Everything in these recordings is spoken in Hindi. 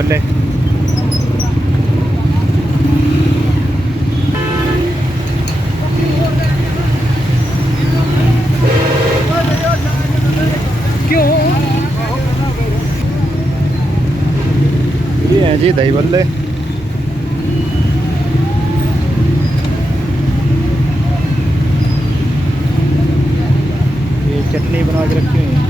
बल्ले। क्यों ये है जी दही बल्ले। ये चटनी बना के रखी हुई है।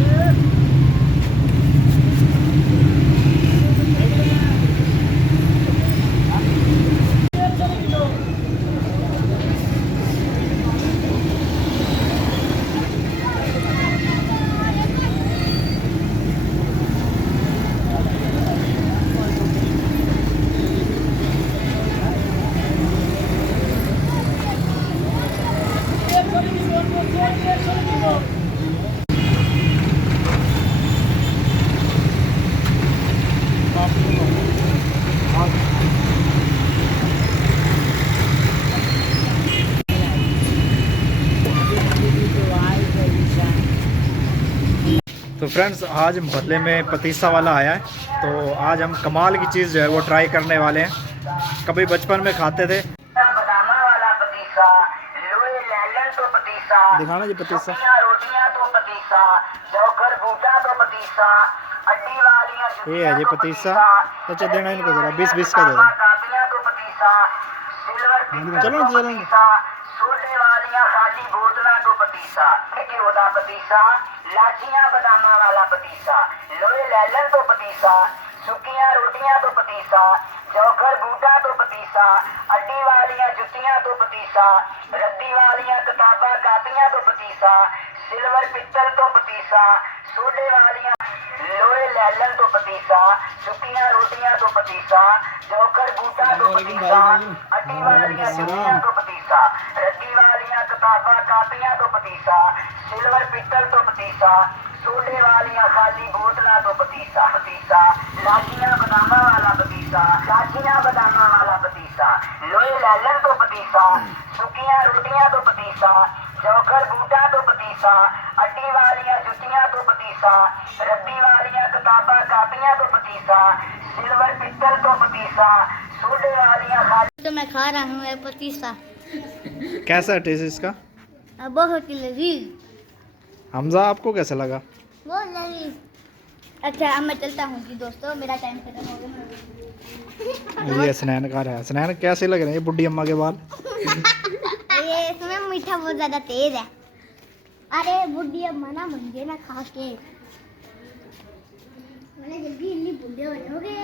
तो फ्रेंड्स आज बदले में पतीसा वाला आया है, तो आज हम कमाल की चीज़ जो है वो ट्राई करने वाले हैं। कभी बचपन में खाते थे। दिखाना जी पतीसा। ये है जी पतीसा। अच्छा देना इनको जरा 20-20 का दे दो। चलो चलो सोडे वालियां खाली बोतलां तो पतीसा, घिओ दा पतीसा, लाचियां बदामां वाला पतीसा, लोहे लैलन तो पतीसा, सुक्कियां रोटियां तो पतीसा, चौखर बूटा तो पतीसा, अड्डी वालियां जुत्तियां तो पतीसा, रद्दी वालियां किताबां कापियां तो पतीसा, सिल्वर पित्तल तो पतीसा, सोडे वालियां लोहे लैलन तो पतीसा, सुक्कियां रोटियां तो पतीसा, चौखर बूटा तो पतीसा, अड्डी वालियां जुत्तियां तो पतीसा, रद्दी वालियां किताबां कापियां तो पतीसा, सिल्वर पित्तल तो पतीसा, सोडे वालियां खाली बोतलां तो पतीसा, पतीसा, लाचियां बदामां वाला पतीसा, लाचियां बदामां वाला पतीसा, लोहे लैलन तो पतीसा, सुक्कियां रोटियां तो पतीसा, चौखर बूटा तो पतीसा, अड्डी वालियां जुत्तियां तो पतीसा, रद्दी वालियां किताबां कापियां तो पतीसा, सिल्वर पित्तल तो पतीसा, सोडे वालियां खाली। तो मैं खा रहा हूँ पतीसा। कैसा है टेस्ट इसका? बहुत ही लजीज। हमजा आपको कैसा लगा? बहुत लजीज। अच्छा अब मैं चलता हूँ जी दोस्तों, मेरा टाइम खत्म हो गया। ये स्नैन का है। स्नैन कैसे लग रहे हैं बुढ़ी अम्मा के बाल? ये इसमें मीठा बहुत ज्यादा तेज है। अरे बुढ़ी अम्मा ना मंजे ना खा के, मैंने जल्दी बुढ़े बनोगे।